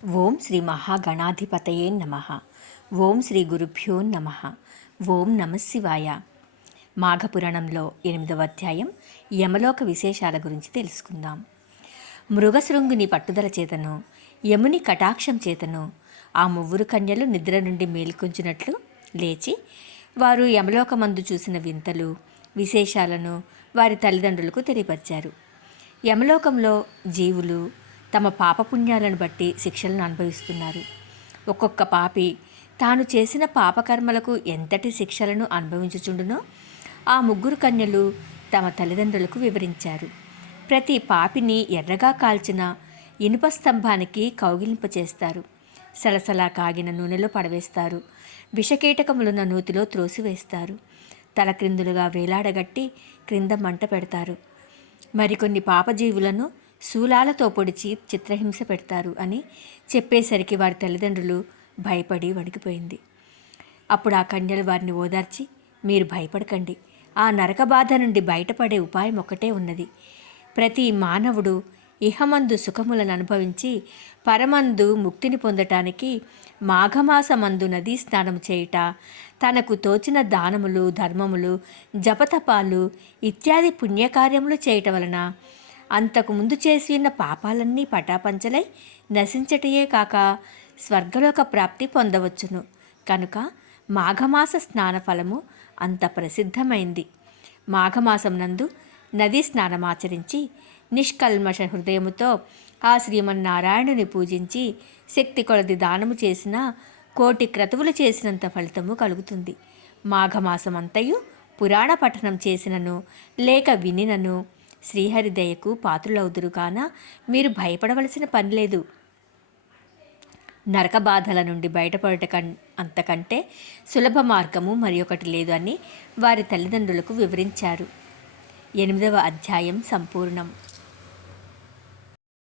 ఓం శ్రీ మహాగణాధిపతయే నమః. ఓం శ్రీ గురుభ్యో నమః. ఓం నమఃశివాయ. మాఘపురాణంలో 8వ అధ్యాయం యమలోక విశేషాల గురించి తెలుసుకుందాం. మృగశృంగుని పట్టుదల చేతను యముని కటాక్షం చేతను ఆ ముగ్గురు కన్యలు నిద్ర నుండి మేల్కొంచినట్లు లేచి వారు యమలోకమందు చూసిన వింతలు విశేషాలను వారి తల్లిదండ్రులకు తెలియపరిచారు. యమలోకంలో జీవులు తమ పాపపుణ్యాలను బట్టి శిక్షలను అనుభవిస్తున్నారు. ఒక్కొక్క పాపి తాను చేసిన పాపకర్మలకు ఎంతటి శిక్షలను అనుభవించుచుండునో ఆ ముగ్గురు కన్యలు తమ తల్లిదండ్రులకు వివరించారు. ప్రతి పాపిని ఎర్రగా కాల్చిన ఇనుప స్తంభానికి కౌగిలింపచేస్తారు. సలసలా కాగిన నూనెలో పడవేస్తారు. విషకీటకములున్న నూతిలో త్రోసివేస్తారు. తలక్రిందులుగా వేలాడగట్టి క్రింద మంట పెడతారు. మరికొన్ని పాపజీవులను శూలాలతో పొడిచి చిత్రహింస పెడతారు అని చెప్పేసరికి వారి తల్లిదండ్రులు భయపడి వణికిపోయింది. అప్పుడు ఆ కన్యలు వారిని ఓదార్చి, మీరు భయపడకండి, ఆ నరక బాధ నుండి బయటపడే ఉపాయం ఒకటే ఉన్నది. ప్రతి మానవుడు ఇహమందు సుఖములను అనుభవించి పరమందు ముక్తిని పొందటానికి మాఘమాసమందు నదీ స్నానం చేయుట, తనకు తోచిన దానములు ధర్మములు జపతపాలు ఇత్యాది పుణ్యకార్యములు చేయటం వలన అంతకు ముందు చేసి ఉన్న పాపాలన్నీ పటాపంచలై నశించటయే కాక స్వర్గలోక ప్రాప్తి పొందవచ్చును. కనుక మాఘమాస స్నాన ఫలము అంత ప్రసిద్ధమైంది. మాఘమాసం నందు నదీ స్నానమాచరించి నిష్కల్మష హృదయముతో ఆ శ్రీమన్నారాయణుని పూజించి శక్తి కొలది దానము చేసిన 1,000,000 క్రతువులు చేసినంత ఫలితము కలుగుతుంది. మాఘమాసమంతయు పురాణ పఠనం చేసినను లేక వినినను శ్రీహరిదయకు పాత్రులవుదురు కాన మీరు భయపడవలసిన పని లేదు. నరక బాధల నుండి బయటపడట అంతకంటే సులభ మార్గము మరి ఒకటి లేదు అని వారి తల్లిదండ్రులకు వివరించారు. 8వ అధ్యాయం సంపూర్ణం.